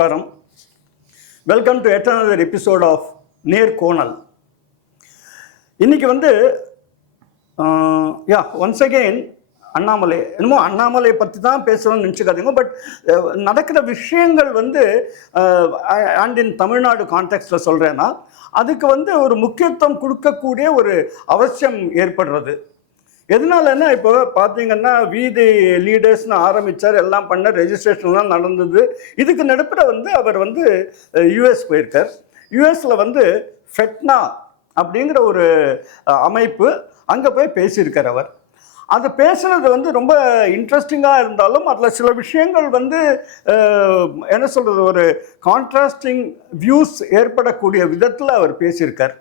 Namaskaram. Welcome to yet another episode of Near Konal. இன்னைக்கு வந்து once again Annamalai என்னமோ அண்ணாமலை பற்றி தான் பேசணும்னு நினச்சிக்காதீங்க. பட் நடக்கிற விஷயங்கள் வந்து அண்ட் இன் தமிழ்நாடு கான்டெக்ஸ்டில் சொல்கிறேன்னா அதுக்கு வந்து ஒரு முக்கியத்துவம் கொடுக்கக்கூடிய ஒரு அவசியம் ஏற்படுறது. எதனாலன்னா இப்போ பார்த்தீங்கன்னா வீதி லீடர்ஸ்னு ஆரம்பித்தார், எல்லாம் பண்ண ரெஜிஸ்ட்ரேஷன்லாம் நடந்தது. இதுக்கு நடுப்புற வந்து அவர் வந்து யூஎஸ் போயிருக்கார். யூஎஸில் வந்து FeTNA அப்படிங்கிற ஒரு அமைப்பு அங்கே போய் பேசியிருக்கார். அவர் அது பேசுனது வந்து ரொம்ப இன்ட்ரெஸ்டிங்காக இருந்தாலும் அதில் சில விஷயங்கள் வந்து என்ன சொல்கிறது, ஒரு கான்ட்ராஸ்டிங் வியூஸ் ஏற்படக்கூடிய விதத்தில் அவர் பேசியிருக்கார்.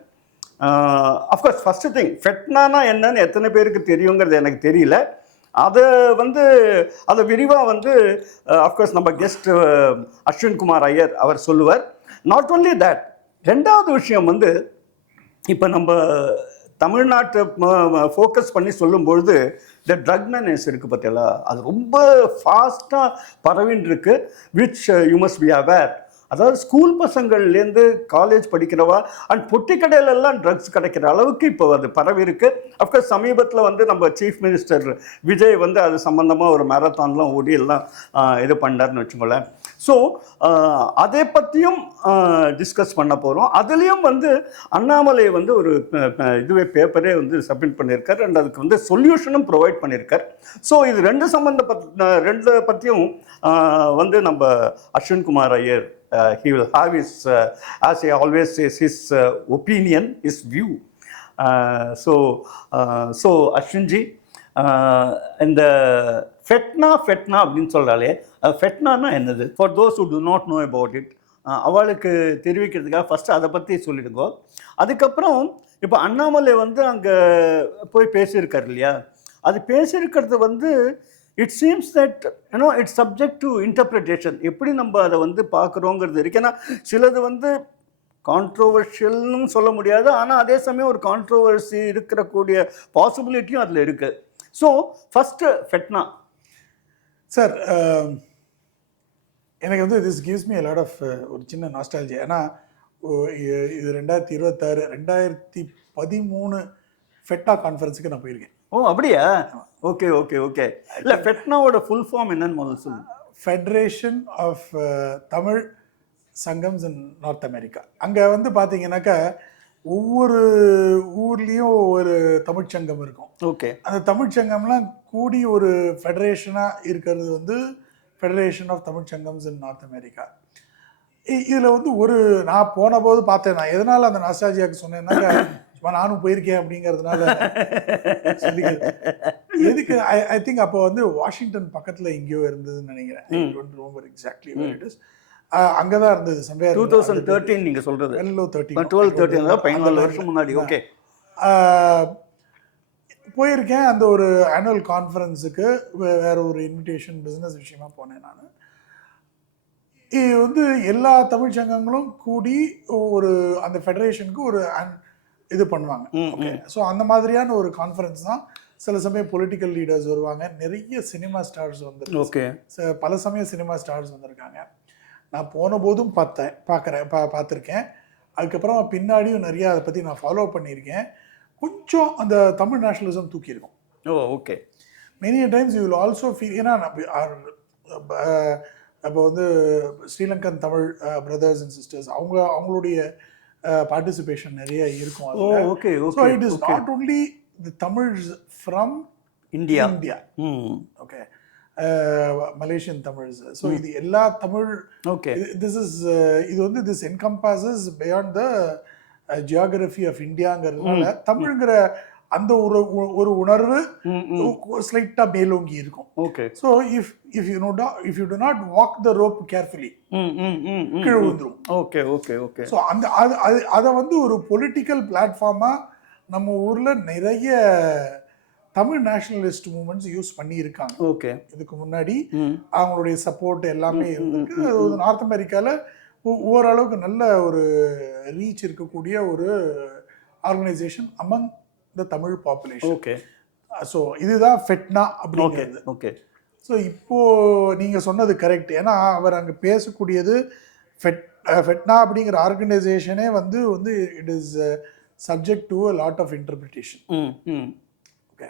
அஃப்கோர்ஸ் ஃபஸ்ட்டு திங் FeTNAனா என்னன்னு எத்தனை பேருக்கு தெரியுங்கிறது எனக்கு தெரியல. அதை விரிவாக வந்து அஃப்கோர்ஸ் நம்ம கெஸ்ட் அஸ்வின் குமார் ஐயர் அவர் சொல்லுவார். நாட் ஓன்லி தேட், ரெண்டாவது விஷயம் வந்து இப்போ நம்ம தமிழ்நாட்டை ஃபோக்கஸ் பண்ணி சொல்லும்பொழுது இந்த ட்ரக் மேனேஜ் இருக்குது பார்த்தீங்களா, அது ரொம்ப ஃபாஸ்ட்டாக பரவின்னு இருக்கு. Which you must be aware. அதாவது ஸ்கூல் பசங்கள்லேருந்து காலேஜ் படிக்கிறவா அண்ட் பொட்டி கடையிலெல்லாம் ட்ரக்ஸ் கிடைக்கிற அளவுக்கு இப்போ அது பரவி இருக்குது. அஃப்கோர்ஸ் சமீபத்தில் வந்து நம்ம சீஃப் மினிஸ்டர் விஜய் வந்து அது சம்மந்தமாக ஒரு மேரத்தான்லாம் ஓடி எல்லாம் இது பண்ணார்னு வச்சுக்கோங்களேன். ஸோ அதை பற்றியும் டிஸ்கஸ் பண்ண போகிறோம். அதுலேயும் வந்து அண்ணாமலை வந்து ஒரு பேப்பரே வந்து சப்மிட் பண்ணியிருக்கார் அண்ட் அதுக்கு வந்து சொல்யூஷனும் ப்ரொவைட் பண்ணியிருக்கார். ஸோ இது ரெண்டு பற்றியும் வந்து நம்ம Ashwin Kumar Iyer he will have his as he always says, his opinion, his view. So Ashwinji, இந்த FeTNA அப்படின்னு சொல்கிறாலே FeTNAனா என்னது? For those who do not know about it, அவளுக்கு தெரிவிக்கிறதுக்காக ஃபஸ்ட்டு அதை பற்றி சொல்லிடுங்கோ. அதுக்கப்புறம் இப்போ அண்ணாமலை வந்து அங்கே போய் பேசியிருக்கார் இல்லையா, அது பேசியிருக்கிறது வந்து it seems that it's subject to interpretation. எப்படி நம்ம அதை வந்து பார்க்குறோங்கிறது இருக்குது. ஏன்னா சிலது வந்து கான்ட்ரோவர்ஷியல்னு சொல்ல முடியாது, ஆனால் அதே சமயம் ஒரு கான்ட்ரோவர்சி இருக்கக்கூடிய பாசிபிலிட்டியும் அதில் இருக்குது. ஸோ ஃபஸ்ட்டு FeTNA சார், எனக்கு வந்து this gives me a lot of ஒரு சின்ன நாஸ்டாலஜி. ஏன்னா இது 2013 FeTNA கான்ஃபரன்ஸுக்கு நான் போயிருக்கேன். ஓ அப்படியா? Okay okay okay. இல்லை FeTNAவோட ஃபுல் ஃபார்ம் என்னன்னு முதல்ல சொல்லுங்க. Federation of Tamil Sangams in North America. அங்கே வந்து பார்த்தீங்கன்னாக்கா ஒவ்வொரு ஊர்லேயும் ஒரு தமிழ்ச்சங்கம் இருக்கும். ஓகே. அந்த தமிழ்ச்சங்கம்லாம் கூடி ஒரு ஃபெடரேஷனாக இருக்கிறது வந்து federation of Tamil Sangams in North America. இதில் வந்து நான் போன போது பார்த்தேன். நான் எதனால் அந்த நாஸ்டாலஜியாவுக்கு சொன்னேன்னாக்கா நானும் போயிருக்கேன் அப்படிங்கிறதுனால எதுக்கு ஐ திங்க் அப்போ வந்து வாஷிங்டன் பக்கத்தில் எங்கேயோ இருந்ததுன்னு நினைக்கிறேன். எக்ஸாக்ட்லி இட் இஸ் அங்கதான் இருந்தது. 2013 நீங்க சொல்றது 12-13 வருஷம் முன்னாடி. ஓகே. போயிருக்கேன் அந்த ஒரு ஆனுவல் கான்ஃபரன்ஸுக்கு. வேற ஒரு இன்விடேஷன் பிஸ்னஸ் விஷயமா போனேன் நான். இது வந்து எல்லா தமிழ் சங்கங்களும் கூடி ஒரு அந்த ஃபெடரேஷனுக்கு ஒரு இது பண்ணுவாங்க. ஓகே. ஸோ அந்த மாதிரியான ஒரு கான்ஃபரன்ஸ் தான். சில சமயம் பொலிட்டிக்கல் லீடர்ஸ் வருவாங்க, நிறைய சினிமா ஸ்டார்ஸ் வந்துருக்கு. ஓகே. பல சமயம் சினிமா ஸ்டார்ஸ் வந்திருக்காங்க. நான் போன போதும் பார்த்துருக்கேன். அதுக்கப்புறம் பின்னாடியும் நிறையா அதை பற்றி நான் ஃபாலோ பண்ணியிருக்கேன். கொஞ்சம் அந்த தமிழ் நேஷனலிசம் தூக்கியிருக்கோம். Oh okay. Many times you will also feel, ஏன்னா அப்போ வந்து Sri Lankan Tamil brothers and sisters அவங்களுடைய பார்ட்டிசிபேஷன் நிறைய இருக்கும். Okay. So it is not only the Tamils from India. Okay. Malaysian Tamils. So இது எல்லா தமிழ். ஓகே. இது வந்து this encompasses beyond the geography of இந்தியாங்கிறதுனால தமிழ்ங்கிற அந்த ஒரு உணர்வு ஸ்லைட்டா மேலோங்கி இருக்கும். Okay. So if you do not walk the rope carefully கீழே விழுந்துரும். Okay okay okay. ஸோ அதை வந்து ஒரு பொலிட்டிக்கல் பிளாட்ஃபார்மா நம்ம ஊர்ல நிறைய தமிழ் நேஷனலிஸ்ட் மூவ்மெண்ட்ஸ் யூஸ் பண்ணி இருக்காங்க. ஓகே. இதுக்கு முன்னாடி அவங்களுடைய சப்போர்ட் எல்லாமே இருந்திருக்கு. அது நார்த் அமெரிக்கால ஓரளவுக்கு நல்ல ஒரு ரீச் இருக்கக்கூடிய ஒரு organisation among the Tamil population. Okay. So இதுதான் FeTNA அப்படிங்கிறது. ஓகே. ஸோ இப்போ நீங்கள் சொன்னது கரெக்ட். ஏன்னா அவர் அங்கே பேசக்கூடியது ஃபெட்னா அப்படிங்கிற ஆர்கனைசேஷனே வந்து it is subject to a lot of interpretation. Okay,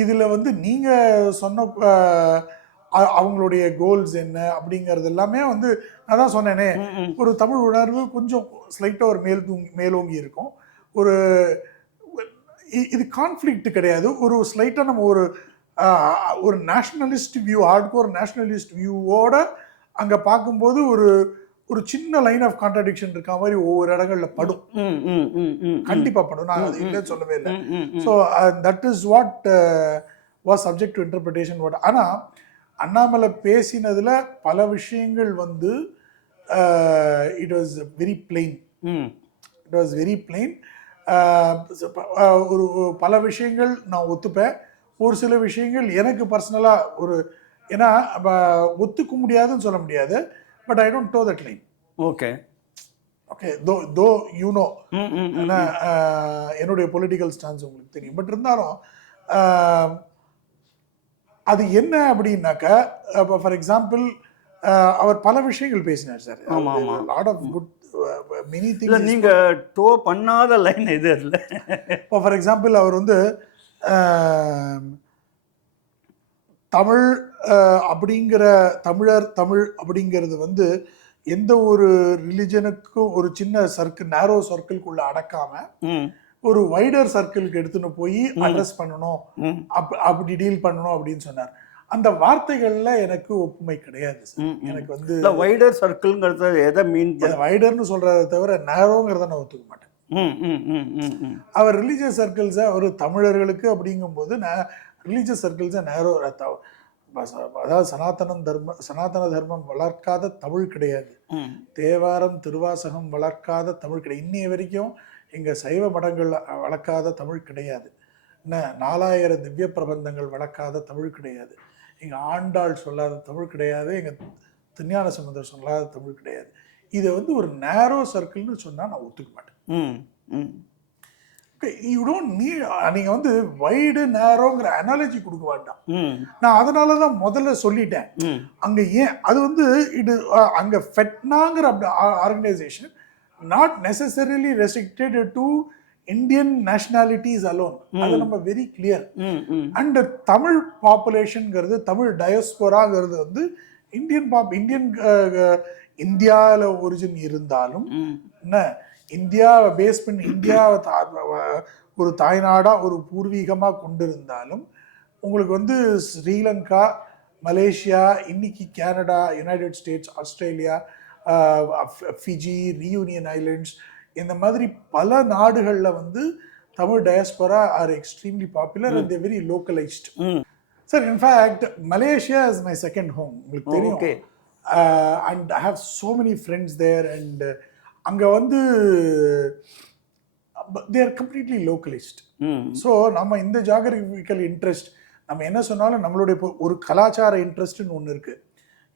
இதில் வந்து நீங்கள் சொன்ன அவங்களுடைய கோல்ஸ் என்ன அப்படிங்கிறது எல்லாமே வந்து நான் தான் சொன்னேனே, ஒரு தமிழ் உணர்வு கொஞ்சம் ஸ்லைட்டாக ஒரு மேலோங்கி இருக்கும். ஒரு இது கான்ஃப்ளிக்ட் கிடையாது, ஒரு ஸ்லைட்டாக நம்ம ஒரு நேஷ்னலிஸ்ட் வியூ, ஹார்ட்கோர் நேஷ்னலிஸ்ட் வியூவோட அங்கே பார்க்கும்போது ஒரு சின்ன லைன் ஆஃப் கான்ட்ராடிக்ஷன் இருக்க மாதிரி ஒவ்வொரு இடங்கள்ல படும். கண்டிப்பாக படும், நான் அது இல்லைன்னு சொல்லவே இல்லை. So that is what was subject to interpretation. What ஆனால் அண்ணாமலை பேசினதுல பல விஷயங்கள் வந்து it was very plain. It was very plain. ஒரு பல விஷயங்கள் நான் ஒத்துப்பேன், ஒரு சில விஷயங்கள் எனக்கு பர்சனலாக ஏன்னா ஒத்துக்க முடியாதுன்னு சொல்ல முடியாது, but I don't to that line. Okay okay, தோ யூனோ என்னுடைய பொலிட்டிக்கல் ஸ்டான்ஸ் உங்களுக்கு தெரியும். பட் இருந்தாலும் அது என்ன அப்படின்னாக்கா, இப்போ ஃபார் எக்ஸாம்பிள் அவர் பல விஷயங்கள் பேசினார் sir. Lot of good many things. நீங்க டோ பண்ணாத லைன் எது இல்லை. இப்போ ஃபார் எக்ஸாம்பிள் அவர் வந்து தமிழ் அப்படிங்கிற தமிழ் அப்படிங்கிறது வந்து எந்த ஒரு ரிலிஜனுக்கும் ஒரு சின்ன சர்க்கிள், நேரோ சர்க்கிள்குள்ள அடக்காம ஒரு வைடர் சர்க்கிளுக்கு எடுத்துன்னு போய் அட்ரஸ் பண்ணணும், அப்படி டீல் பண்ணணும் அப்படின்னு சொன்னார். அந்த வார்த்தைகள்ல எனக்கு ஒப்புமை கிடையாது. எனக்கு வந்து வைடர் சர்க்கிள்ங்கிறது எதை மீன் வைடர்னு சொல்றதை தவிர நேரோங்கிறத நான் ஒத்துக்க மாட்டேன். அவர் ரிலீஜியஸ் சர்க்கிள்ஸை ஒரு தமிழர்களுக்கு அப்படிங்கும்போது ரிலீஜியஸ் சர்க்கிள்ஸை நேரோ, அதாவது சனாதன தர்மம் வளர்க்காத தமிழ் கிடையாது, தேவாரம் திருவாசகம் வளர்க்காத தமிழ் கிடையாது, இன்னைய வரைக்கும் எங்கள் சைவ மடங்கள் வளர்க்காத தமிழ் கிடையாது, என்ன 4000 திவ்ய பிரபந்தங்கள் வளர்க்காத தமிழ் கிடையாது, எங்கள் ஆண்டாள் சொல்லாத தமிழ் கிடையாது, எங்கள் திருஞான சம்பந்தர் சொல்லாத தமிழ் கிடையாது. இதை வந்து ஒரு நேரோ சர்க்கிள்னு சொன்னால் நான் ஒத்துக்க மாட்டேன். யூ டோன்ட் நீட், நீங்கள் வந்து வைடு நேரோங்கிற அனாலஜி கொடுக்க வேண்டாம். நான் அதனால தான் முதல்ல சொல்லிட்டேன். அங்கே ஏன் அது வந்து அங்கே ஃபெட்னாங்கிற organisation not necessarily restricted to Indian nationalities alone. அது நம்ம வெரி கிளியர். அண்ட் தமிழ் பாப்புலேஷன்ங்கிறது, தமிழ் டயஸ்போராங்கிறது வந்து இந்தியாவில் ஒரிஜின் இருந்தாலும் என்ன, இந்தியாவை பேஸ் பண்ணி இந்தியாவை ஒரு தாய்நாடா ஒரு பூர்வீகமாக கொண்டிருந்தாலும் உங்களுக்கு வந்து ஸ்ரீலங்கா, மலேசியா, இன்னைக்கு Canada, United States, Australia, Fiji, Reunion Islands, இந்த மாதிரி பல நாடுகளில் வந்து Tamil diaspora are extremely popular and they're very localised. Sir, in fact Malaysia is my second home, உங்களுக்கு தெரியும். And I have so many friends there. And அங்கே வந்து they are completely localised. So நம்ம இந்த ஜியாகிரபிக்கல் இன்ட்ரெஸ்ட், நம்ம என்ன சொன்னாலும் நம்மளுடைய ஒரு கலாச்சார இன்ட்ரெஸ்ட்னு ஒன்று இருக்குது,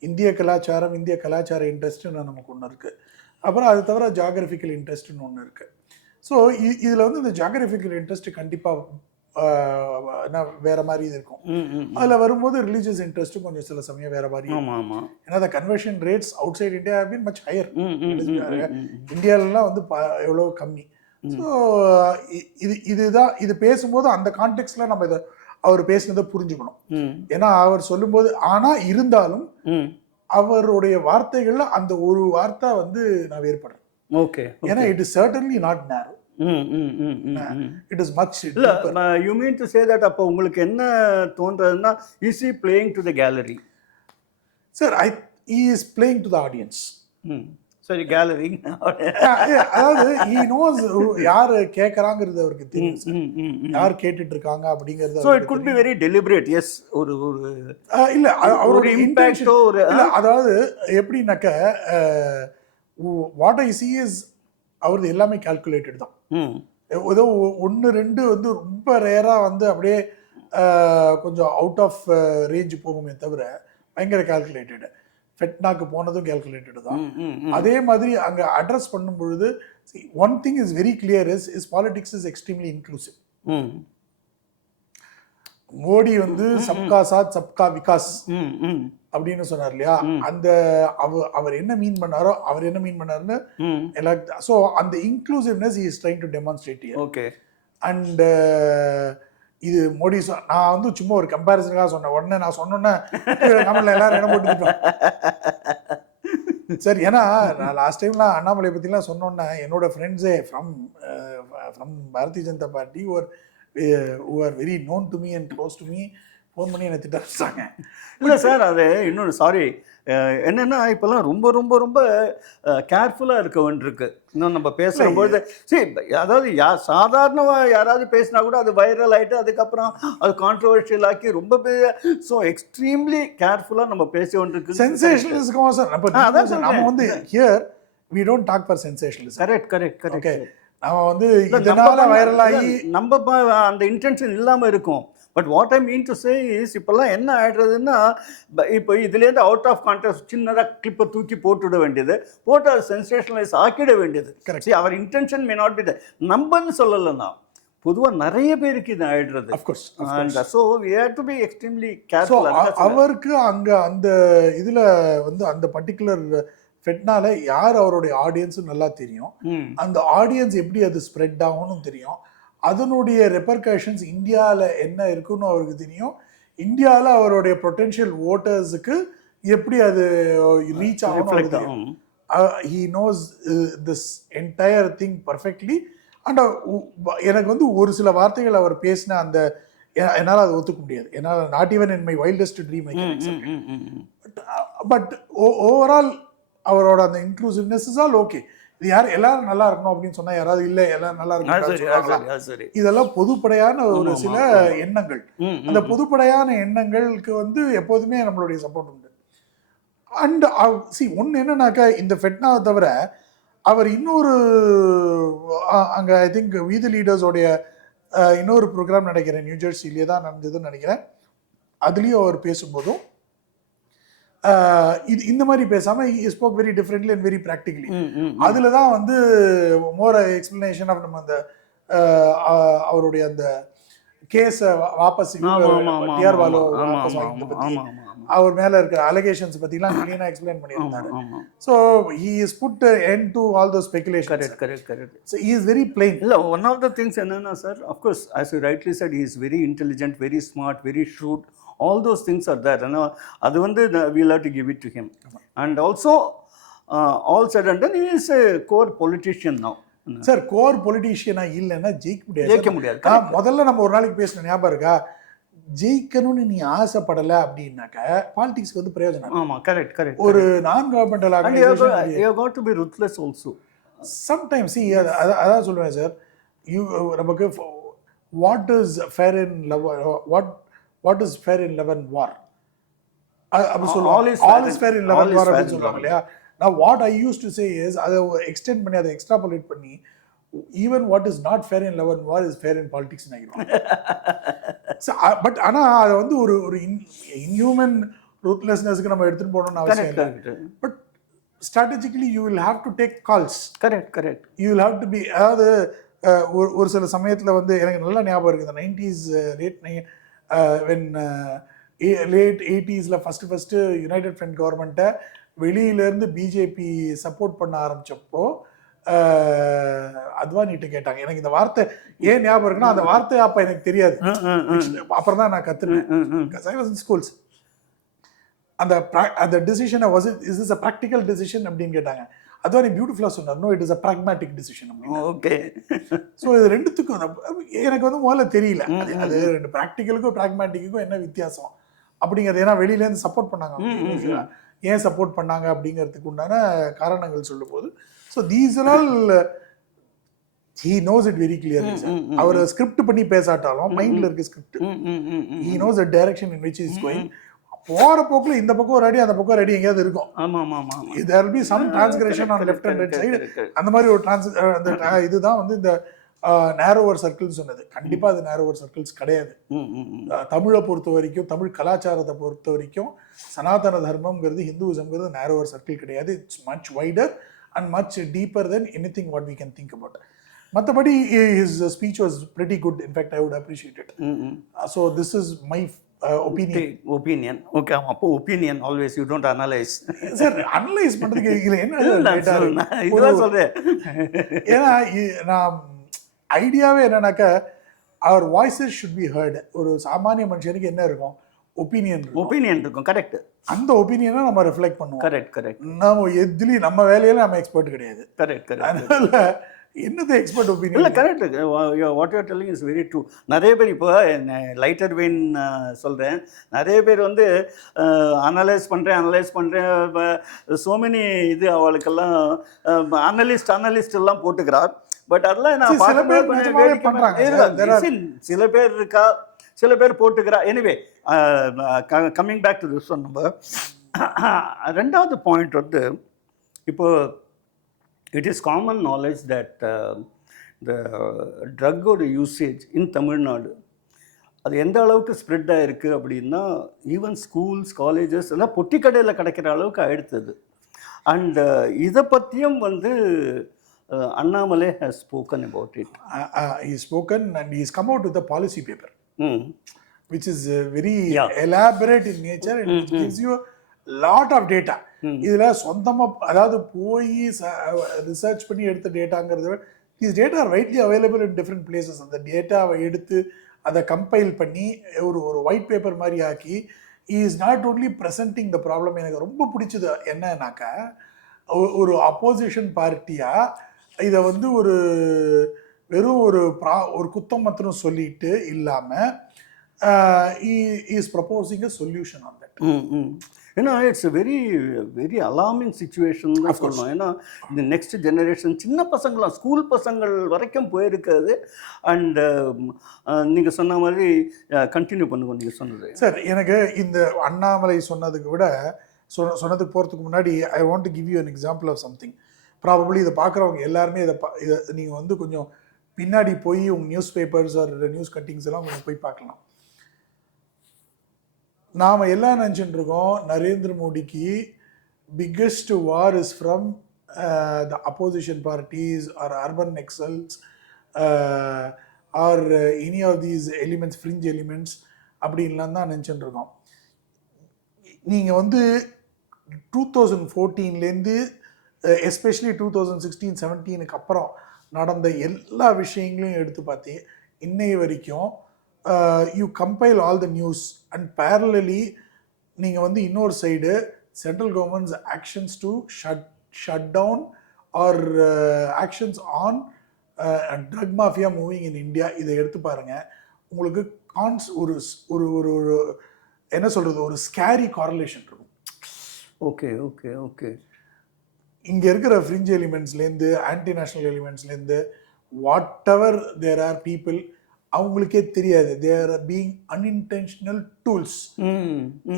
இந்திய கலாச்சார இன்ட்ரெஸ்ட்னு நமக்கு ஒன்று இருக்குது. அப்புறம் அது தவிர ஜியாகிரபிக்கல் இன்ட்ரெஸ்ட்னு ஒன்று இருக்குது. ஸோ இதில் வந்து இந்த ஜியாகிரபிக்கல் இன்ட்ரெஸ்ட் கண்டிப்பாக வேற மாதிரி இருக்கும். அதில் வரும்போது ரிலீஜியஸ் இன்ட்ரெஸ்ட்டும் கொஞ்சம் சில சமயம் வேற மாதிரி. ஏன்னா the conversion rates outside India have been much higher. இந்தியாவிலலாம் வந்து எவ்வளோ கம்மி. ஸோ இது பேசும்போது அந்த கான்டெக்ட்ல நம்ம இதை அவர் பேசினதை புரிஞ்சுக்கணும். ஏன்னா அவர் சொல்லும்போது, ஆனா இருந்தாலும் அவருடைய வார்த்தைகள்ல அந்த ஒரு வார்த்தை வந்து நான் வேறுபடுறேன். ஓகே, ஏன்னா it is certainly not narrow, it is much. You mean to say that அப்போ உங்களுக்கு என்ன தோன்றதுன்னா, is he playing to the gallery? Sir, he is playing to the audience. சரி, கேலரி அதாவது he knows யார் கேட்கறாங்கிறது அவருக்கு தெரியும், யார் கேட்டுட்டு இருக்காங்க அப்படிங்கிறது. So it could be very deliberate. Yes, ஒரு இல்ல அவரோட இன்டென்ஷன் இல்ல. அதாவது எப்படின்னாக்க, வாட் ஐ see is அவரது எல்லாமே கால்குலேட்டட் தான். ஏதோ 1-2 வந்து ரொம்ப ரேரா வந்து அப்படியே கொஞ்சம் அவுட் ஆஃப் ரேஞ்ச் போகுமே தவிர பயங்கர கால்குலேட்டட். ஃபெட்னாக்கு போனதும் கால்குலேட்டட் தான். அதே மாதிரி அங்க அட்ரஸ் பண்ணும் பொழுது one thing is very clear, is politics is extremely inclusive. Modi வந்து சப்கா சாத் சப்கா விகாஸ் ம் ம் அப்படின்னு சொன்னார் இல்லையா, அந்த அவர் என்ன மீன் பண்ணாருன்னு ம் எல்லாரும். ஸோ அந்த inclusiveness is trying to demonstrate. Okay. And இது மோடி நான் வந்து சும்மா ஒரு கம்பேரிசனுக்காக சொன்னேன். உடனே நான் சொன்னோன்னே நம்மள எல்லாரும் என்ன போட்டுக்கிட்டோம் சரி. ஏன்னா நான் லாஸ்ட் டைம்லாம் அண்ணாமலை பற்றிலாம் சொன்னோன்னே என்னோட ஃப்ரெண்ட்ஸே from Bharatiya Janata party who are very known to me and close to me phone பண்ணி என்னை திட்ட வச்சாங்க. இல்லை சார், அது இன்னொன்று சாரி என்னென்னா இப்போல்லாம் ரொம்ப ரொம்ப ரொம்ப கேர்ஃபுல்லாக இருக்க வேண்டியிருக்கு. இன்னும் நம்ம பேசுகிறபொழுது அதாவது சாதாரணமாக யாராவது பேசினா கூட அது வைரல் ஆகிட்டு அதுக்கப்புறம் அது கான்ட்ரவர்ஷியல் ஆக்கி ரொம்ப ஸோ எக்ஸ்ட்ரீம்லி கேர்ஃபுல்லாக நம்ம பேச வேண்டியிருக்கு. சென்சேஷனலிஸ்க்கும் சார் நம்ம வந்து here we don't talk for sensationalism. Correct. Okay, நம்ம வந்து இதனால வைரல் ஆகி நம்ம அந்த இன்டென்ஷன் இல்லாமல் இருக்கும். But what I mean to say is இப்போல்லாம் என்ன ஆகிடுறதுன்னா, இப்போ இதுலேருந்து அவுட் ஆஃப் கான்டெக்ஸ்ட் சின்னதாக கிளிப்பை தூக்கி போட்டுவிட வேண்டியது, போட்டு அதை சென்சேஷனலைஸ் ஆக்கிட வேண்டியது. கரெக்ட். அவர் இன்டென்ஷன் மே நாட் பி நம்பன்னு சொல்லலைன்னா பொதுவாக நிறைய பேருக்கு இது ஆகிடுறது. Of course. And so we have to be extremely careful. அவருக்கு அங்கே அந்த இதில் வந்து அந்த பர்டிகுலர் ஃபெட்னால யார் அவருடைய ஆடியன்ஸும் நல்லா தெரியும். அந்த ஆடியன்ஸ் எப்படி அது ஸ்ப்ரெட் ஆகும்னு தெரியும். அதனுடைய ரெப்பர்கஷன்ஸ் இந்தியாவில் என்ன இருக்குன்னு அவருக்கு தெரியும். இந்தியாவில் அவருடைய பொட்டென்ஷியல் ஓட்டர்ஸுக்கு எப்படி அது ரீச் ஆகணும். He knows this entire thing perfectly. And எனக்கு வந்து ஒரு சில வார்த்தைகள் அவர் பேசின அந்த என்னால் அதை ஒத்துக்க முடியாது. என்னால் not even in my wildest dream. But overall அவரோட அந்த இன்க்ளூசிவ்னஸ் இஸ் ஆல் ஓகே. இது எல்லாரும் நல்லா இருக்கணும் அப்படின்னு சொன்னா யாராவது இல்ல எல்லாரும் நல்லா இருக்கணும். இதெல்லாம் பொதுப்படையான ஒரு சில எண்ணங்கள். அந்த பொதுப்படையான எண்ணங்களுக்கு வந்து எப்போதுமே நம்மளுடைய சப்போர்ட் உண்டு. அண்ட் ஒன்னு என்னன்னாக்கா, இந்த ஃபெட்னாவை தவிர அவர் இன்னொரு அங்க ஐ திங்க் வி தி லீடர்ஸோடைய இன்னொரு ப்ரோக்ராம் நினைக்கிறேன், நியூ ஜெர்சிலேயே தான் நடந்ததுன்னு நினைக்கிறேன். அதுலயும் அவர் பேசும்போதும் இது இந்த மாதிரி பேசாம he spoke very differently and very practically. அதுல தான் வந்து மோர் எக்ஸ்பிளனேஷன் ஆஃப் நம்ம அந்த அவருடைய அந்த கேஸ் வாபஸ் டிஆர் பாலு வாபஸ் வாங்கிட்டு பத்தி அவர் மேல இருக்கிற அலிகேஷன்ஸ் பத்திலாம் கிளீனா எக்ஸ்பிளைன் பண்ணியிருந்தாரு. So he is put end to all those speculations. Correct. So he is very plain. இல்ல, one of the things என்னன்னா sir, of course as you rightly said, he is very intelligent, very smart, very shrewd. All those things are there. அது வந்து we'll have to give it to him. And also all said and done, he is a core politician now. Sir, core பொலிட்டீஷியனா இல்லைன்னா ஜெயிக்க முடியாது. முதல்ல நம்ம ஒரு நாளைக்கு பேசின ஞாபகம் இருக்கா, ஜெயிக்கணும்னு நீ ஆசைப்படலை அப்படின்னாக்க பாலிடிக்ஸ்க்கு வந்து பிரயோஜனம். ஆமா, கரெக்ட். ஒரு நான் governmental organisation you have got to be ruthless also sometimes. அதான் சொல்லுவேன் சார், நமக்கு what is fair in love, what is fair in love and war, all is fair in love and war அப்படின்னு சொல்றாங்க இல்லையா. Now what I used to say is, அதை extend பண்ணி அதை extrapolate பண்ணி even what is not fair in love and war is fair in politics நினைக்கிறோம். But ஆனா அதை வந்து ஒரு இன்ஹியூமன் ரூத்லெஸ்னஸ்க்கு நம்ம எடுத்துட்டு போகணும்னு அவசியம் இல்லை. But strategically you will have to take calls. Correct. You will have to be, அதாவது ஒரு சில சமயத்தில் வந்து எனக்கு நல்லா ஞாபகம் இருக்குது, இந்த 90s late 80s first United front கவர்மெண்ட்டை வெளியிலேருந்து பிஜேபி சப்போர்ட் பண்ண ஆரம்பிச்சப்போ அத்வானிகிட்ட கேட்டாங்க. எனக்கு இந்த வார்த்தை ஏன் ஞாபகம் இருக்குன்னா, அந்த வார்த்தை அப்போ எனக்கு தெரியாது, அப்புறம் தான் நான் கற்றுனேன் ஸ்கூல்ஸ். அந்த டிசிஷனை is is a practical decision அப்படின்னு கேட்டாங்க. அத்வானி பியூட்டிஃபுல்லாக சொன்னார், no it is a pragmatic decision அப்படின்னு. ஓகே. ஸோ இது ரெண்டுத்துக்கும் எனக்கு வந்து முதல்ல தெரியல, அது ரெண்டு ப்ராக்டிக்கலுக்கும் ப்ராக்மேட்டிக்கும் என்ன வித்தியாசம் அப்படிங்கிறது. ஏன்னா வெளியிலேருந்து சப்போர்ட் பண்ணாங்க, ஏன் சப்போர்ட் பண்ணாங்க அப்படிங்கிறதுக்கு உண்டான காரணங்கள் சொல்லும் போது, so these all he knows it very clearly. அவர் ஸ்கிரிப்ட் பண்ணி பேசாட்டாலும் மைண்ட்ல இருக்க script, he knows the direction in which he is going. போற போக்குல இந்த பக்கம் ஒரு அடி அந்த பக்கம் ஒரு அடி எங்கேயாவது இருக்கும். there will be some transgression on left and right side. அந்த மாதிரி ஒரு இதுதான் வந்து இந்த நேரோவர் சர்க்கிள்ஸ் சொன்னது. கண்டிப்பா அது நேரோவர் சர்க்கிள்ஸ் கிடையாது. தமிழை பொறுத்த வரைக்கும், தமிழ் கலாச்சாரத்தை பொறுத்த வரைக்கும் சனாதன தர்மம்ங்கிறது, ஹிந்துவிசம்ங்கிறது நேரோவர் சர்க்கிள் கிடையாது. It's much wider and much deeper then anything what we can think about. மற்றபடி his speech was pretty good. In fact, I would appreciate it. So this is my opinion. Okay, அப்போ opinion always you don't analyze. Sir analyse பண்றதுக்கு இதுல என்ன data இதுதான் சொல்றேன். ஏன்னா நான் ஐடியாவே என்னன்னாக்கா அவர் வாய்ஸஸ் ஷுட் பி ஹர்ட். ஒரு சாமானிய மனுஷனுக்கு என்ன இருக்கும்? ஒப்பீனியன் இருக்கும். கரெக்ட். அந்த ஒப்பீனியனை நம்ம ரிஃப்ளெக்ட் பண்ணுவோம். கரெக்ட். நம்ம எதுலயும் நம்ம வேலையில நம்ம எக்ஸ்பர்ட் கிடையாது. கரெக்ட். அதனால என்னது எக்ஸ்பர்ட் ஒப்பீனியன்? இல்லை correct. What you are telling is very true. நிறைய பேர் இப்போ லைட்டர் வெயின் சொல்கிறேன், நிறைய பேர் வந்து அனலைஸ் பண்ணுறேன் ஸோ மெனி இது அவளுக்கெல்லாம் அனலிஸ்ட் எல்லாம் போட்டுக்கிறார். பட் அதெல்லாம் நான் சில பேர் இருக்கா, சில பேர் போட்டுக்கிறா. Anyway coming back to this one, நம்ம ரெண்டாவது பாயிண்ட் வந்து இப்போ it is common knowledge that the drug usage in Tamil Nadu அது எந்த அளவுக்கு ஸ்ப்ரெட் ஆகிருக்கு அப்படின்னா ஈவன் ஸ்கூல்ஸ் காலேஜஸ் எல்லாம் பொட்டி கடையில் கிடைக்கிற அளவுக்கு ஆயிடுத்தது. அண்ட் இதை பற்றியும் வந்து Annamalai has spoken about it. He has spoken and he has come out with a policy paper which is very elaborate in nature and it gives you lot of data. இதுல சொந்தமா அதாவது போய் ரிசர்ச் பண்ணி எடுத்த டேட்டாங்கிறத விட these data are widely available in different places. அந்த டேட்டாவை எடுத்து அதை கம்பைல் பண்ணி ஒரு ஒயிட் பேப்பர் மாதிரி ஆக்கி he is not only presenting the problem. எனக்கு ரொம்ப பிடிச்சது என்னன்னாக்கா, ஒரு அப்போசிஷன் பார்ட்டியா இதை வந்து வெறும் ஒரு குத்தம் மாத்திரம் சொல்லிட்டு இல்லாம he is proposing a solution on that. ஏன்னா it's very very alarming situation தான் சொல்லணும். ஏன்னா இந்த நெக்ஸ்ட் ஜெனரேஷன் சின்ன பசங்களாம் ஸ்கூல் பசங்கள் வரைக்கும் போயிருக்காது. அண்ட் நீங்கள் சொன்ன மாதிரி கண்டினியூ பண்ணுங்க நீங்கள் சொன்னது. சார் எனக்கு இந்த அண்ணாமலை சொன்னதுக்கு விட சொன்னதுக்கு போகிறதுக்கு முன்னாடி I want to give you an example of something. Probably இதை பார்க்குறவங்க எல்லாருமே இதை நீங்கள் வந்து கொஞ்சம் பின்னாடி போய் உங்கள் newspapers or news cuttings எல்லாம் கொஞ்சம் போய் பார்க்கலாம். நாம் எல்லாம் நினச்சிட்டு இருக்கோம் நரேந்திர மோடிக்கு biggest war is from the opposition parties or urban Naxals or any of these elements, fringe elements அப்படின்லாம் தான் நினச்சிட்டு இருக்கோம். நீங்கள் வந்து 2014லேருந்து எஸ்பெஷலி 2016-17 அப்புறம் நடந்த எல்லா விஷயங்களையும் எடுத்து பார்த்து இன்னைய வரைக்கும் you compile all the news and parallelly நீங்கள் வந்து இன்னொரு side central government's actions to shut down or actions on drug mafia moving in India இதை எடுத்து பாருங்கள். உங்களுக்கு ஒரு என்ன சொல்கிறது, ஒரு ஸ்கேரி காரலேஷன் இருக்கும். ஓகே இங்கே இருக்கிற ஃப்ரிஞ்ச் எலிமெண்ட்ஸ்லேருந்து ஆன்டி நேஷனல் எலிமெண்ட்ஸ்லேருந்து whatever there are people அவங்களுக்கே தெரியாது. They are being unintentional tools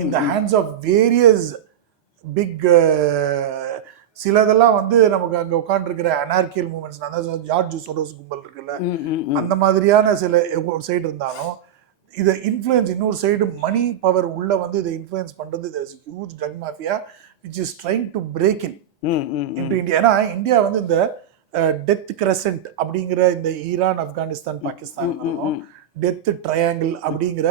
in the hands of various big சிலதெல்லாம் வந்து நமக்கு அங்கே உட்காந்துருக்கிற அனார்கியல் மூமெண்ட்ஸ், அதாவது ஜார்ஜ் சொரோஸ் கும்பல் இருக்குல்ல, அந்த மாதிரியான சில ஒரு சைடு இருந்தாலும் இதை இன்ஃப்ளூயன்ஸ் இன்னொரு சைடு மணி பவர் உள்ள வந்து இதை இன்ஃப்ளூயன்ஸ் பண்ணுறது there is huge drug mafia which is trying to break in into India. ஏன்னா இந்தியா வந்து இந்த டெத் கிரசன்ட் அப்படிங்கிற இந்த Iran, Afghanistan, Pakistan death triangle அப்படிங்கிற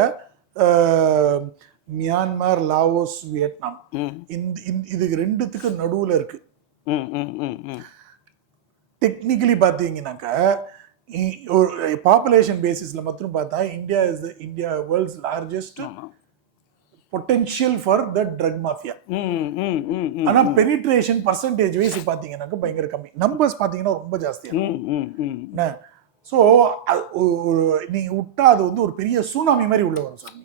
மியான்மர், லாவோஸ், வியட்நாம் இது ரெண்டுத்துக்கு நடுவில் இருக்கு. டெக்னிக்கலி பார்த்தீங்கன்னாக்கா ஒரு பாப்புலேஷன் பேசிஸ்ல மட்டும் பார்த்தா India world's largest potential for the drug mafia. ஆனா பெனிட்ரேஷன் பர்சன்டேஜ் வைஸ் பாத்தீங்கன்னாக்க பயங்கர கம்மி, நம்பர்ஸ் பாத்தீங்கன்னா ரொம்ப ஜாஸ்தியா. ஸோ நீங்க விட்டா அது வந்து ஒரு பெரிய சூனாமி மாதிரி உள்ள வரும் சார்.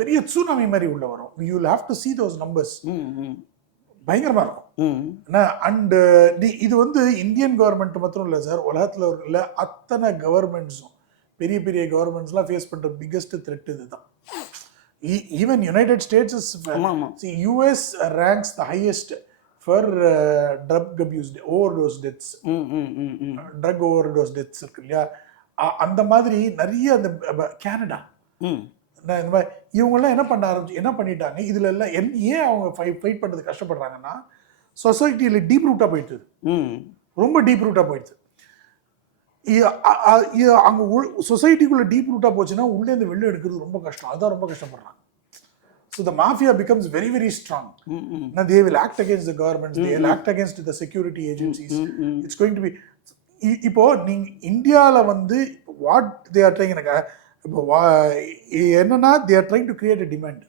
பெரிய சூனாமி மாதிரி உள்ள வரும். You will have to see those numbers. பயங்கரமா இருக்கும். அண்ட் இது வந்து இந்தியன் கவர்மெண்ட் மாத்திரம் இல்லை சார், உலகத்துல இல்லை அத்தனை கவர்மெண்ட்ஸும் பெரிய பெரிய கவர்மெண்ட்ஸ்லாம் ஃபேஸ் பண்ற பிக்கஸ்ட் த்ரெட் இதுதான். Even United States is see US ranks the highest for drug abuse overdose deaths. Drug overdose deaths இருக்கு இல்லையா, அந்த மாதிரி நிறைய அந்த கனடா இந்த மாதிரி இவங்கெல்லாம் என்ன பண்ணிட்டாங்க இதுல எல்லாம் ஏன் அவங்க ஃபைட் பண்றது கஷ்டப்படுறாங்கன்னா சொசைட்டியில் டீப் ரூட்டா போயிடுது, ரொம்ப டீப் ரூட்டா போயிடுது. அங்கே சொசைட்டிக்குள்ளே டீப் ரூட்டாக போச்சுன்னா உள்ளேருந்து வெளில எடுக்கிறது ரொம்ப கஷ்டம். அதுதான் ரொம்ப கஷ்டப்படுறாங்க. So the mafia becomes very, very strong. Now they will act against the governments, they will act against the security agencies. It's going to be இப்போ நீங்க இந்தியாவில் வந்து வாட் தே ஆர் ட்ரைங் எனக்கு இப்போ என்னன்னா they are trying to create a demand.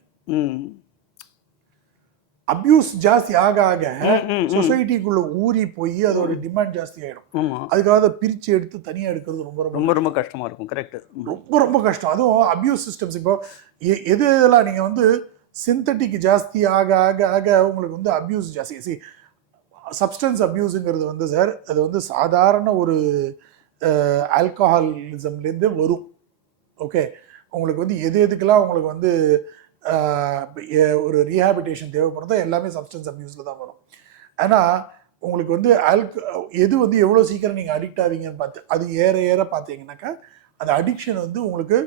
Abuse ஜாஸ்தி ஆக ஆக சொசைட்டிக்குள்ள ஊறி போய் அதோட டிமாண்ட் ஜாஸ்தி ஆயிடும். அதுக்காக அதை பிரிச்சு எடுத்து தனியாக எடுக்கிறது ரொம்ப ரொம்ப ரொம்ப கஷ்டமா இருக்கும். கரெக்ட், ரொம்ப ரொம்ப கஷ்டம். அதுவும் அபியூஸ் சிஸ்டம்ஸ் இப்போ எது இதெல்லாம் நீங்கள் வந்து சிந்தட்டிக் ஜாஸ்தி ஆக ஆக ஆக உங்களுக்கு வந்து அபியூஸ் ஜாஸ்தி. சப்ஸ்டன்ஸ் அபியூஸுங்கிறது வந்து சார் அது வந்து சாதாரண ஒரு ஆல்கஹாலிசம்லேருந்து வரும். ஓகே, உங்களுக்கு வந்து எதுக்கெல்லாம் உங்களுக்கு வந்து ஒரு ரீஹாபிட்டேஷன் தேவைப்படுறதோ எல்லாமே சப்ஸ்டன்ஸ் அபியூஸில் தான் வரும். ஆனால் உங்களுக்கு வந்து எது வந்து எவ்வளோ சீக்கிரம் நீங்கள் அடிக்ட் ஆவீங்கன்னு பார்த்து அது ஏற பார்த்தீங்கன்னாக்கா அந்த அடிக்ஷன் வந்து உங்களுக்கு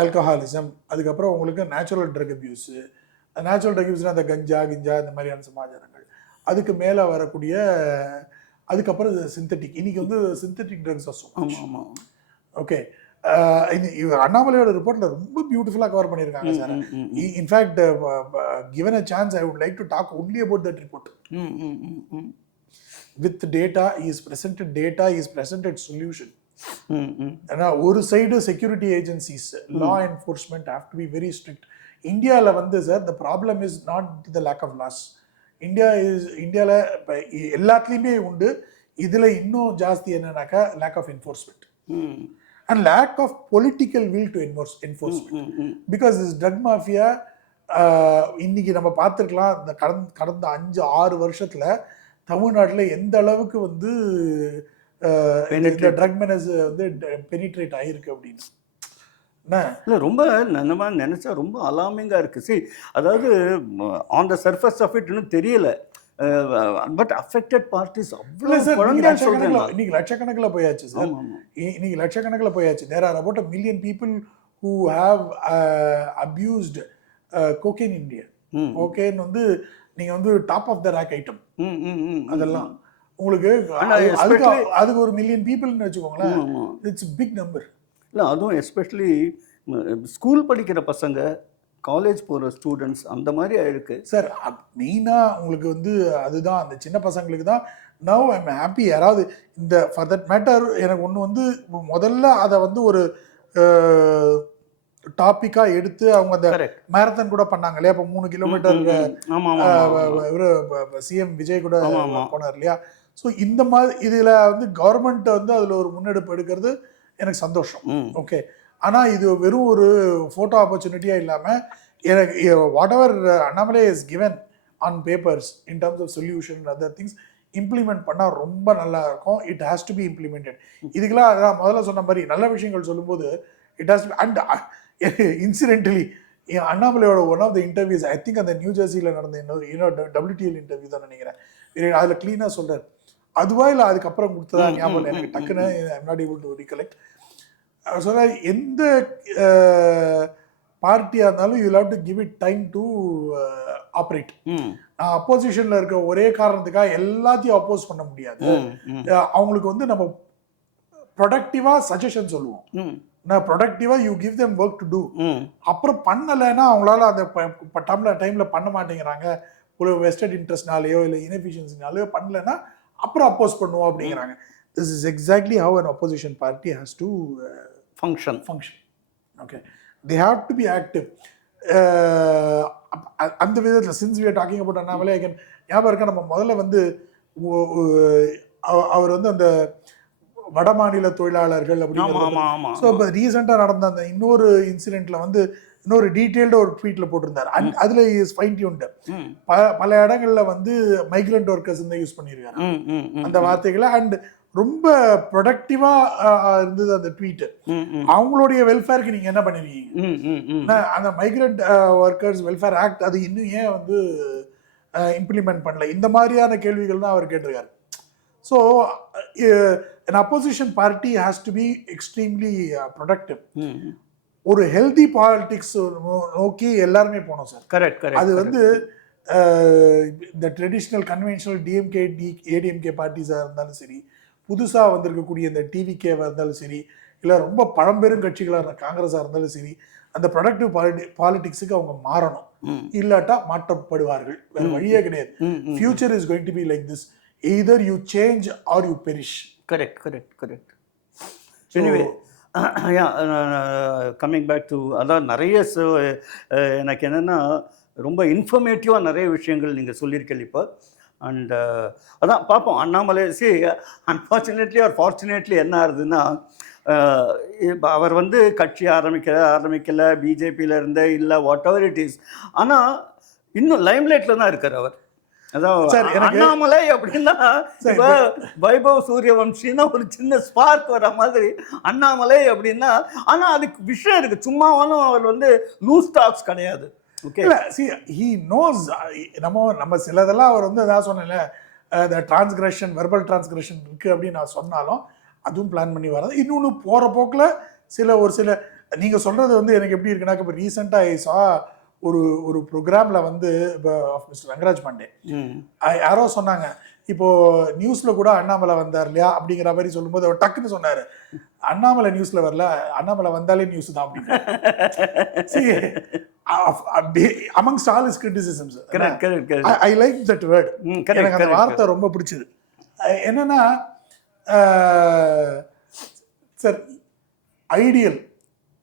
ஆல்கஹாலிசம், அதுக்கப்புறம் உங்களுக்கு natural drug abuse. Natural drug அபியூஸ்னால் அந்த கஞ்சா இந்த மாதிரியான சமாச்சாரங்கள். அதுக்கு மேலே வரக்கூடிய அதுக்கப்புறம் சிந்தட்டிக். இன்னைக்கு வந்து சிந்தட்டிக் ட்ரக்ஸ் வசூல். ஓகே, அண்ணாமலையோட ரிப்போர்ட்ல ரொம்ப பியூட்டிஃபுல்லா கவர் பண்ணியிருக்காங்க sir. In fact given a chance I would like to talk only about that report. With data is presented solution. ஏன்னா ஒரு side security agencies law enforcement have to be very strict. இந்தியாவில் வந்து sir the problem is not the lack of laws. இந்தியாவில் இப்போ எல்லாத்துலேயுமே உண்டு. இதில் இன்னும் ஜாஸ்தி என்னன்னாக்கா lack of enforcement and lack of political will to enforcement. Because this drug mafia இன்னைக்கு நம்ம பார்த்துருக்கலாம் இந்த கடந்த 5-6 வருஷத்துல தமிழ்நாட்டில் எந்த அளவுக்கு வந்து இந்த ட்ரக் மெனஸ் வந்து பெனிட்ரேட் ஆகிருக்கு அப்படின்னு இல்லை ரொம்ப நம்ம நினச்சா ரொம்ப அலார்மிங்காக இருக்குது. சரி, அதாவது on the surface of it இன்னும் தெரியல, பட் அஃபெக்டட் பார்ட்டிஸ் அவ்வளோ இன்னைக்கு லட்சக்கணக்கில் போயாச்சு சார். இன்னைக்கு லட்சக்கணக்கில் போயாச்சு. There are about 1 million people who have abused cocaine in India. cocaine வந்து நீங்கள் வந்து top of the rack item. அதெல்லாம் உங்களுக்கு அதுக்கு 1 million பீப்புள்னு வச்சுக்கோங்களேன். It's big number. இல்லை, அதுவும் எஸ்பெஷலி ஸ்கூல் படிக்கிற பசங்க, காலேஜ் போகிற ஸ்டூடெண்ட்ஸ் அந்த மாதிரி ஆயிருக்கு சார். மெயினாக உங்களுக்கு வந்து அதுதான் அந்த சின்ன பசங்களுக்கு தான். Now I'm happy. யாராவது இந்த ஃபார் தட் மேட்டர் எனக்கு ஒன்று வந்து முதல்ல அதை வந்து ஒரு டாப்பிக்காக எடுத்து அவங்க அந்த மேரத்தான் கூட பண்ணாங்க இல்லையா. இப்போ 3 கிலோமீட்டர் இவர் சிஎம் விஜய் கூட போனார் இல்லையா. ஸோ இந்த மாதிரி இதில் வந்து கவர்மெண்ட் வந்து அதில் ஒரு முன்னெடுப்பு எடுக்கிறது எனக்கு சந்தோஷம். ஓகே, ஆனால் இது வெறும் ஒரு ஃபோட்டோ ஆப்பர்ச்சுனிட்டியாக இல்லாமல் எனக்கு whatever Annamalai is given on papers in terms of solution other things implement பண்ணால் ரொம்ப நல்லா இருக்கும். It has to be implemented. இதுக்கெல்லாம் அதான் முதல்ல சொன்ன மாதிரி நல்ல விஷயங்கள் சொல்லும்போது இட் ஹாஸ் அண்ட் இன்சிடென்டலி அண்ணாமலையோட one of the interviews I think அந்த நியூ ஜெர்சியில் நடந்த இன்னொரு WTL இன்டர்வியூ தான் நினைக்கிறேன். அதில் க்ளீனாக சொல்கிறார். அதுவா இல்லை அதுக்கப்புறம் கொடுத்ததா ஞாபகம் எனக்கு டக்குன்னு I'm not able to recollect. சொல்ல எந்த பார்ட்டியாக இருந்தாலும் you have to give it time to operate. நான் அப்போசிஷனில் இருக்க ஒரே காரணத்துக்காக எல்லாத்தையும் அப்போஸ் பண்ண முடியாது. அவங்களுக்கு வந்து நம்ம ப்ரொடக்டிவாக சஜஷன் சொல்லுவோம். நான் ப்ரொடக்டிவாக you give them work to do. அப்புறம் பண்ணலைன்னா அவங்களால அந்த டைமில் பண்ண மாட்டேங்கிறாங்க, ஒரு வெஸ்டட் இன்ட்ரெஸ்ட்னாலேயோ இல்லை இன்எஃபிஷியன்சினாலேயோ பண்ணலைன்னா அப்புறம் அப்போஸ் பண்ணுவோம் அப்படிங்கிறாங்க. This is exactly how an opposition party has to function. Okay, they have to be active. அந்த விதத்தில் since we are talking about Annamalai again ஞாபகம் இருக்க நம்ம முதல்ல வந்து அவர் வந்து அந்த வட மாநில தொழிலாளர்கள் அப்படிங்கிறது. ஸோ இப்போ ரீசெண்டாக நடந்த அந்த இன்னொரு இன்சிடென்ட்ல வந்து இன்னொரு டீட்டெயில்டு ஒரு ட்வீட்ல போட்டிருந்தார். அதுல இஸ் ஃபைன் டியூன்டு. பல இடங்கள்ல வந்து மைக்ரண்ட் ஒர்க்கர்ஸ் தான் யூஸ் பண்ணியிருக்காரு அந்த வார்த்தைகளை. அண்ட் ரொம்ப ப்ரொடக்டிவா இருந்தது அந்த ட்வீட். அவங்களுடைய வெல்ஃபேருக்கு நீங்க என்ன பண்ணிருக்கீங்க? அந்த மைக்ரண்ட் ஒர்க்கர்ஸ் வெல்ஃபேர் ஆக்ட் அது இன்னும் ஏன் வந்து இம்ப்ளிமெண்ட் பண்ணல? இந்த மாதிரியான கேள்விகள் தான் அவர் கேட்டிருக்காரு. So an opposition party has to be extremely productive. ஒரு ஹெல்தி பாலிடிக்ஸ் நோக்கி எல்லாருமே போனோம் சார். கரெக்ட். அது வந்து இந்த ட்ரெடிஷ்னல் கன்வென்ஷனல் டிஎம்கே ஏடிஎம்கே பார்ட்டிஸாக இருந்தாலும் சரி, புதுசாக வந்திருக்கக்கூடிய இந்த டிவிகேவாக இருந்தாலும் சரி, இல்லை ரொம்ப பழம்பெரும் கட்சிகளாக இருந்த காங்கிரஸாக இருந்தாலும் சரி, அந்த ப்ரொடக்டிவ் பாலிடிக்ஸுக்கு அவங்க மாறணும். இல்லாட்டா மாற்றப்படுவார்கள், வேற வழியே கிடையாது. Future is going to be like this, either you change or you perish. Correct. Anyway coming back to அதான் நிறைய எனக்கு என்னென்னா ரொம்ப இன்ஃபர்மேட்டிவாக நிறைய விஷயங்கள் நீங்கள் சொல்லியிருக்கீங்க இப்போ. அண்ட் அதான் பார்ப்போம் அண்ணாமலை. அன்ஃபார்ச்சுனேட்லி ஆர் ஃபார்ச்சுனேட்லி என்ன ஆகுதுன்னா, அவர் வந்து கட்சி ஆரம்பிக்கலை, பிஜேபியில் இருந்தே இல்லை, வாட் எவர் இட் இஸ். ஆனால் இன்னும் லைம்லைட்டில் தான் இருக்கார் அவர். அதான் அண்ணாமலை அப்படின்னா இப்போ வைபவ் சூரியவம்சின்னா ஒரு சின்ன ஸ்பார்க் வர மாதிரி அண்ணாமலை அப்படின்னா. ஆனால் அதுக்கு விஷயம் இருக்குது, சும்மாவாலும் அவர் வந்து லூஸ் டாக்ஸ் கிடையாது. Okay, he knows. நம்ம சிலதெல்லாம் அவர் வந்து அதான் சொன்னேன்ல, டிரான்ஸ்கிரஷன், வெர்பல் டிரான்ஸ்கிரஷன் இருக்குது அப்படின்னு நான் சொன்னாலும் அதுவும் பிளான் பண்ணி வராது. இன்னொன்று போகிற போக்கில் ஒரு சில நீங்கள் சொல்கிறது வந்து எனக்கு எப்படி இருக்குன்னாக்க, இப்போ ரீசெண்டாக ஒரு ப்ரோக்ராமில் வந்து இப்போ மிஸ்டர் வெங்கராஜ் பாண்டே யாரோ சொன்னாங்க, இப்போது நியூஸில் கூட அண்ணாமலை வந்தார் இல்லையா அப்படிங்கிற மாதிரி சொல்லும்போது அவர் டக்குன்னு சொன்னார், அண்ணாமலை நியூஸில் வரல, அண்ணாமலை வந்தாலே நியூஸ் தான் அப்படின்னு. amongst all his criticisms, I like that word. எனக்கு அந்த வார்த்தை ரொம்ப பிடிச்சது. என்னன்னா சார், ஐடியல்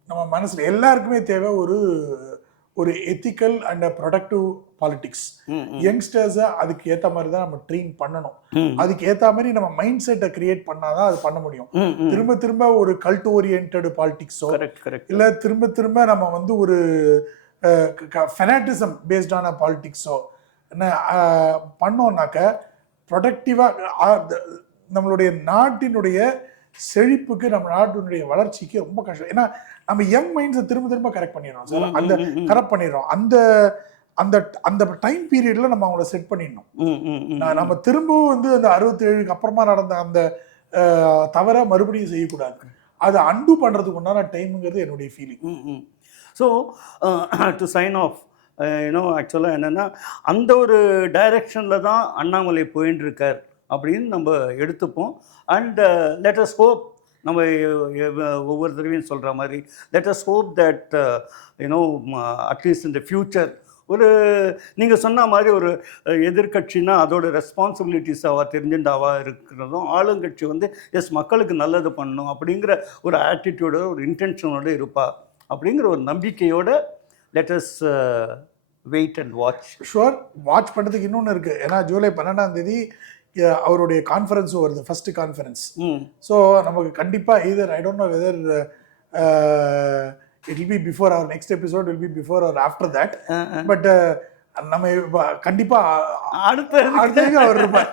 நம்ம மனசுல எல்லாருக்குமே தேவை ஒரு எத்திக்கல் அண்ட் ப்ரொடக்டிவ் பாலிடிக்ஸ். யங்ஸ்டர்ஸை அதுக்கு ஏற்ற மாதிரி தான் நம்ம ட்ரெயின் பண்ணணும். அதுக்கு ஏற்ற மாதிரி நம்ம மைண்ட் செட்டை கிரியேட் பண்ணாதான் அது பண்ண முடியும். திரும்ப ஒரு கல்ட் ஓரியன்ட் பாலிடிக்ஸோ இல்லை திரும்ப நம்ம வந்து ஒரு ஃபெனாட்டிசம் பேஸ்டான பாலிடிக்ஸோ என்ன பண்ணோம்னாக்க ப்ரொடக்டிவாக நம்மளுடைய நாட்டினுடைய செழிப்புக்கு, நம்ம நாட்டினுடைய வளர்ச்சிக்கு ரொம்ப கஷ்டம். ஏன்னா நம்ம யங் மைண்ட்ஸை திரும்ப கரெக்ட் பண்ணிடுறோம் சார். அந்த கரெக்ட் பண்ணிடுறோம். அந்த டைம் பீரியட்ல நம்ம அவங்கள செட் பண்ணிடணும். நம்ம திரும்பவும் வந்து அந்த 67க்கு அப்புறமா நடந்த அந்த தவற மறுபடியும் செய்யக்கூடாது. அதை அன்டூ பண்றதுக்கு உண்டான டைமுங்கிறது என்னுடைய feeling. So to sign off, ஆக்சுவலாக என்னென்னா அந்த ஒரு டைரக்ஷனில் தான் அண்ணாமலை போயின்னு இருக்கார் அப்படின்னு நம்ம எடுத்துப்போம். அண்ட் லெட் அஸ் ஹோப், நம்ம ஒவ்வொரு தடவையும் சொல்கிற மாதிரி, let us hope that at least இந்த ஃப்யூச்சர் ஒரு நீங்கள் சொன்ன மாதிரி ஒரு எதிர்கட்சினா அதோட ரெஸ்பான்சிபிலிட்டிஸ் தெரிஞ்சுட்டாவா இருக்கிறதும், ஆளுங்கட்சி வந்து எஸ் மக்களுக்கு நல்லது பண்ணணும் அப்படிங்கிற ஒரு ஆட்டிடியூடோட ஒரு இன்டென்ஷனோடு இருப்பா அப்படிங்கிற ஒரு நம்பிக்கையோட let us wait and watch. Sure, watch பண்ணுறதுக்கு இன்னொன்று இருக்குது. ஏன்னா ஜூலை 12ஆம் அவருடைய கான்ஃபரன்ஸ் வருது, ஃபர்ஸ்ட் கான்ஃபரன்ஸ். ஸோ நமக்கு கண்டிப்பாக either I don't know whether it will be before our next episode will be before or after that, but நம்ம கண்டிப்பாக அடுத்த அவர் இருப்பார்.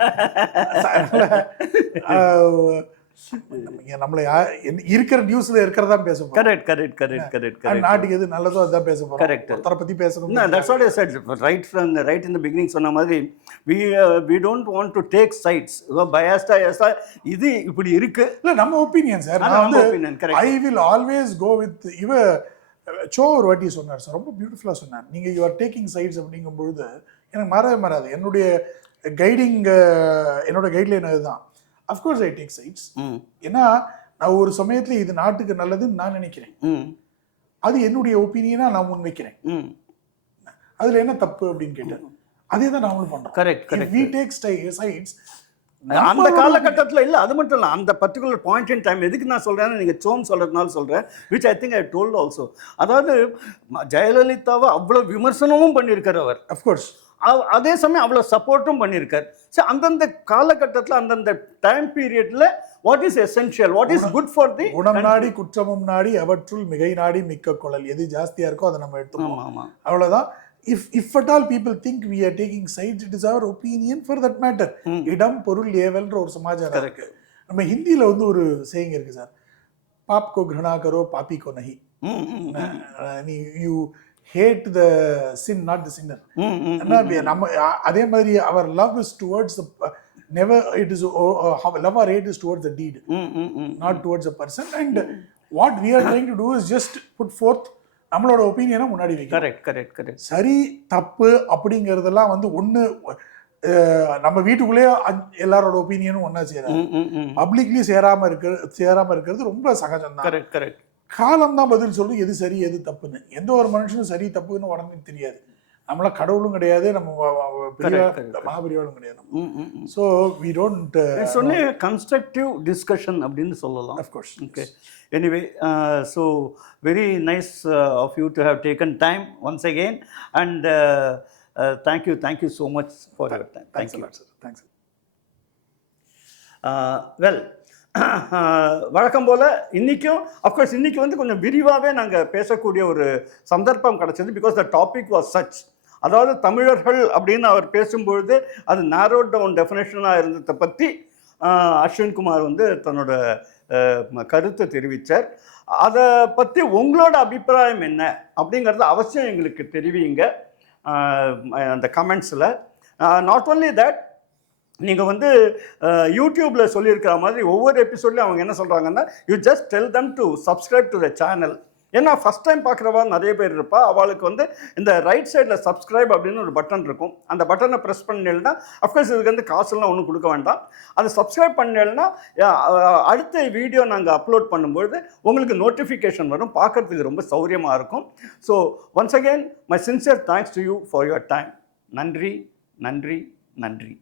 நம்மள இருக்கிற நியூஸ்ல இருக்கிறதா பேச போறோம். கரெக்ட். நாட்டுக்கு எது நல்லதோ அதான் பேச போறோம். கரெக்ட். ஒருத்தரை பத்தி பேசணும். That's what I said right in the beginning. சொன்ன மாதிரி we don't want to take sides. biased இது இப்படி இருக்கு இல்ல, நம்ம ஒபினியன் சார். நம்ம opinion. Correct. I will always go with ஒரு வாட்டி சொன்னார் சார், ரொம்ப பியூட்டிஃபுல்லா சொன்னார். நீங்க you are taking sides அப்படிங்கும் பொழுது எனக்கு மாறாது. என்னோட கைட்லைன் அதுதான். Of course I take sides. ஏன்னா நான் ஒரு சமயத்தில் இது நாட்டுக்கு நல்லதுன்னு நான் நினைக்கிறேன். அது என்னுடைய ஒப்பீனியனா நான் முன்வைக்கிறேன். அதுல என்ன தப்பு அப்படின்னு கேட்டேன். அதே தான் நாமளும் பண்றோம். கரெக்ட். we take sides. அந்த காலகட்டத்தில் இல்லை, அது மட்டும் இல்லை, அந்த பர்டிகுலர் பாயிண்ட் இன் டைம். எதுக்கு நான் சொல்கிறேன்னு நீங்கள் சோம் சொல்கிறதுனால சொல்கிறேன், which I think I told also. அதாவது ஜெயலலிதாவை அவ்வளோ விமர்சனமும் பண்ணியிருக்கார் அவர். அஃப்கோர்ஸ் அதே சமயம் அவ்வளோ சப்போர்ட்டும் பண்ணியிருக்கார். ஸோ அந்தந்த காலகட்டத்தில் அந்தந்த டைம் பீரியட்ல what is essential, what is good for the குணம் நாடி குற்றமும் நாடி அவற்றுள் மிகை நாடி மிக்க குழல், எது ஜாஸ்தியாக இருக்கோ அதை நம்ம எடுத்துக்கணும். அவ்வளோதான். If at all people think we are taking sides, it is our opinion for that matter. இடம் பொருள் ஏவல்ன்ற ஒரு சமாச்சாரம் இருக்கு. நம்ம ஹிந்தியில் வந்து ஒரு சேயிங் இருக்கு சார், பாப் கோ கிருணா கரோ பாப்பி கோ நஹி. You hate the sin, not the sinner. நம்ம அதே மாதிரி our love is towards the never it is love or hate is towards the deed, not towards a person. And what we are trying to do is just put forth நம்மளோட ஒப்பீனியனை முன்னாடி வைக்க. Correct. சரி தப்பு அப்படிங்கிறதெல்லாம் வந்து ஒன்று நம்ம வீட்டுக்குள்ளேயே எல்லாரோட ஒப்பீனியனும் ஒன்றா சேராது. பப்ளிக்லி சேராமல் இருக்கிறது ரொம்ப சகஜம் தான். Correct correct. காலம் தான் பதில் சொல்லும் எது சரி எது தப்புன்னு. எந்த ஒரு மனுஷனும் சரி தப்புன்னு உடனே தெரியாது. நம்மள கடவுளும் கிடையாது, நம்ம மகாபெரியாலும் கிடையாது. So we don't it's only constructive discussion அப்படின்னு சொல்லலாம். Of course. Okay, anyway so very nice of you to have taken time once again and thank you so much for your time. Thanks sir. Thanks. Well, வழக்கம் போல் இன்றைக்கும் of course இன்றைக்கி வந்து கொஞ்சம் விரிவாகவே நாங்கள் பேசக்கூடிய ஒரு சந்தர்ப்பம் கிடச்சிது. Because the topic was such, அதாவது தமிழர்கள் அப்படின்னு அவர் பேசும்பொழுது அது நேரோ டவுன் டெஃபினேஷனாக இருந்ததை பற்றி அஸ்வின்குமார் வந்து தன்னோட கருத்தை தெரிவித்தார். அதை பற்றி உங்களோட அபிப்பிராயம் என்ன அப்படிங்கிறது அவசியம் எங்களுக்கு தெரிவிங்க அந்த கமெண்ட்ஸில். நாட் ஒன்லி தட், நீங்கள் வந்து யூடியூப்பில் சொல்லியிருக்கிற மாதிரி ஒவ்வொரு எபிசோட்லையும் அவங்க என்ன சொல்கிறாங்கன்னா, you just tell them to subscribe to the channel. ஏன்னா ஃபஸ்ட் டைம் பார்க்குறவா நிறைய பேர் இருப்பா, அவளுக்கு வந்து இந்த ரைட் சைடில் சப்ஸ்கிரைப் அப்படின்னு ஒரு பட்டன் இருக்கும். அந்த பட்டனை ப்ரெஸ் பண்ணினா அஃப்கோர்ஸ் இதுக்கு வந்து காசுலாம் ஒன்றும் கொடுக்க வேண்டாம். அதை சப்ஸ்கிரைப் பண்ணினா அடுத்த வீடியோ நாங்கள் அப்லோட் பண்ணும்பொழுது உங்களுக்கு நோட்டிஃபிகேஷன் வரும், பார்க்குறதுக்கு ரொம்ப சௌரியமாக இருக்கும். So once again my sincere thanks to you for your time. நன்றி நன்றி நன்றி.